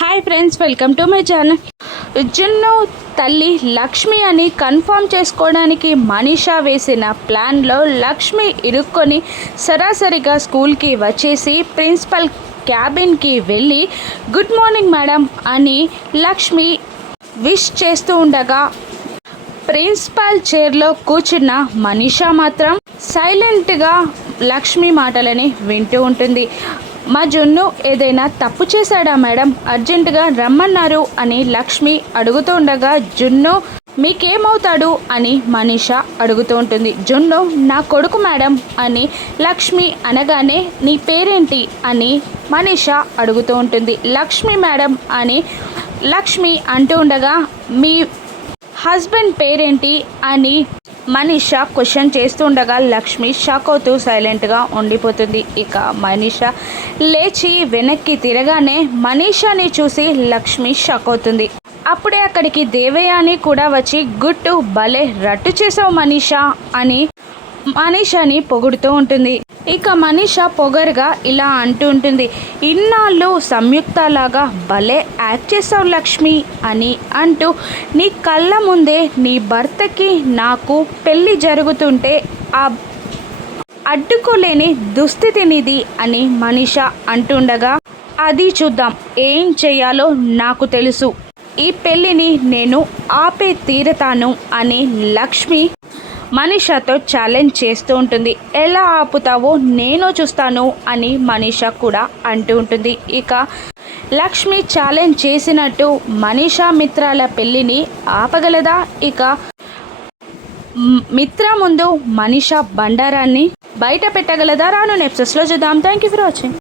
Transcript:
Hi friends, welcome to my channel. జున్ను తల్లి లక్ష్మి అని కన్ఫర్మ్ చేసుకోవడానికి మనీషా వేసిన ప్లాన్లో లక్ష్మి ఇరుక్కొని సరాసరిగా స్కూల్కి వచ్చేసి ప్రిన్సిపల్ క్యాబిన్కి వెళ్ళి గుడ్ మార్నింగ్ మేడం అని లక్ష్మి విష్ చేస్తూ ఉండగా ప్రిన్సిపల్ చైర్లో కూర్చున్న మనీషా మాత్రం సైలెంట్గా లక్ష్మి మాటలని వింటూ ఉంటుంది. మా జున్ను ఏదైనా తప్పు చేశాడా మేడం, అర్జెంటుగా రమ్మన్నారు అని లక్ష్మి అడుగుతూ ఉండగా జున్ను మీకేమవుతాడు అని మనీషా అడుగుతూ ఉంటుంది. జున్ను నా కొడుకు మేడం అని లక్ష్మి అనగానే నీ పేరేంటి అని మనీషా అడుగుతూ ఉంటుంది. లక్ష్మి మేడం అని లక్ష్మి అంటూ ఉండగా మీ హస్బెండ్ పేరేంటి అని మనీషా క్వశ్చన్ చేస్తుండగా లక్ష్మి షాక్ అవుతూ సైలెంట్గా ఉండిపోతుంది. ఇక మనీషా లేచి వెనక్కి తిరగానే మనీషాని చూసి లక్ష్మి షాక్ అవుతుంది. అప్పుడే అక్కడికి దేవయాని కూడా వచ్చి గుట్టు భలే రట్టు చేసావు మనీషా అని మనీషాని పొగుడుతూ ఉంటుంది. ఇక మనీషా పొగరుగా ఇలా అంటూ ఉంటుంది, ఇన్నాళ్ళు సంయుక్తలాగా భలే యాక్ట్ చేసావు లక్ష్మి అని అంటూ నీ కళ్ళ ముందే నీ భర్తకి నాకు పెళ్ళి జరుగుతుంటే ఆ అడ్డుకోలేని దుస్థితి నిది అని మనీషా అంటుండగా అది చూద్దాం, ఏం చెయ్యాలో నాకు తెలుసు, ఈ పెళ్ళిని నేను ఆపే తీరతాను అని లక్ష్మి మనీషాతో ఛాలెంజ్ చేస్తూ ఉంటుంది. ఎలా ఆపుతావో నేను చూస్తాను అని మనీషా కూడా అంటూ ఉంటుంది. ఇక లక్ష్మి ఛాలెంజ్ చేసినట్టు మనీషా మిత్రాల పెళ్ళిని ఆపగలదా? ఇక మిత్ర ముందు మనీషా బండారాన్ని బయట పెట్టగలదా? రాను ఎపిసోడ్స్లో చూద్దాం. Thank you for watching.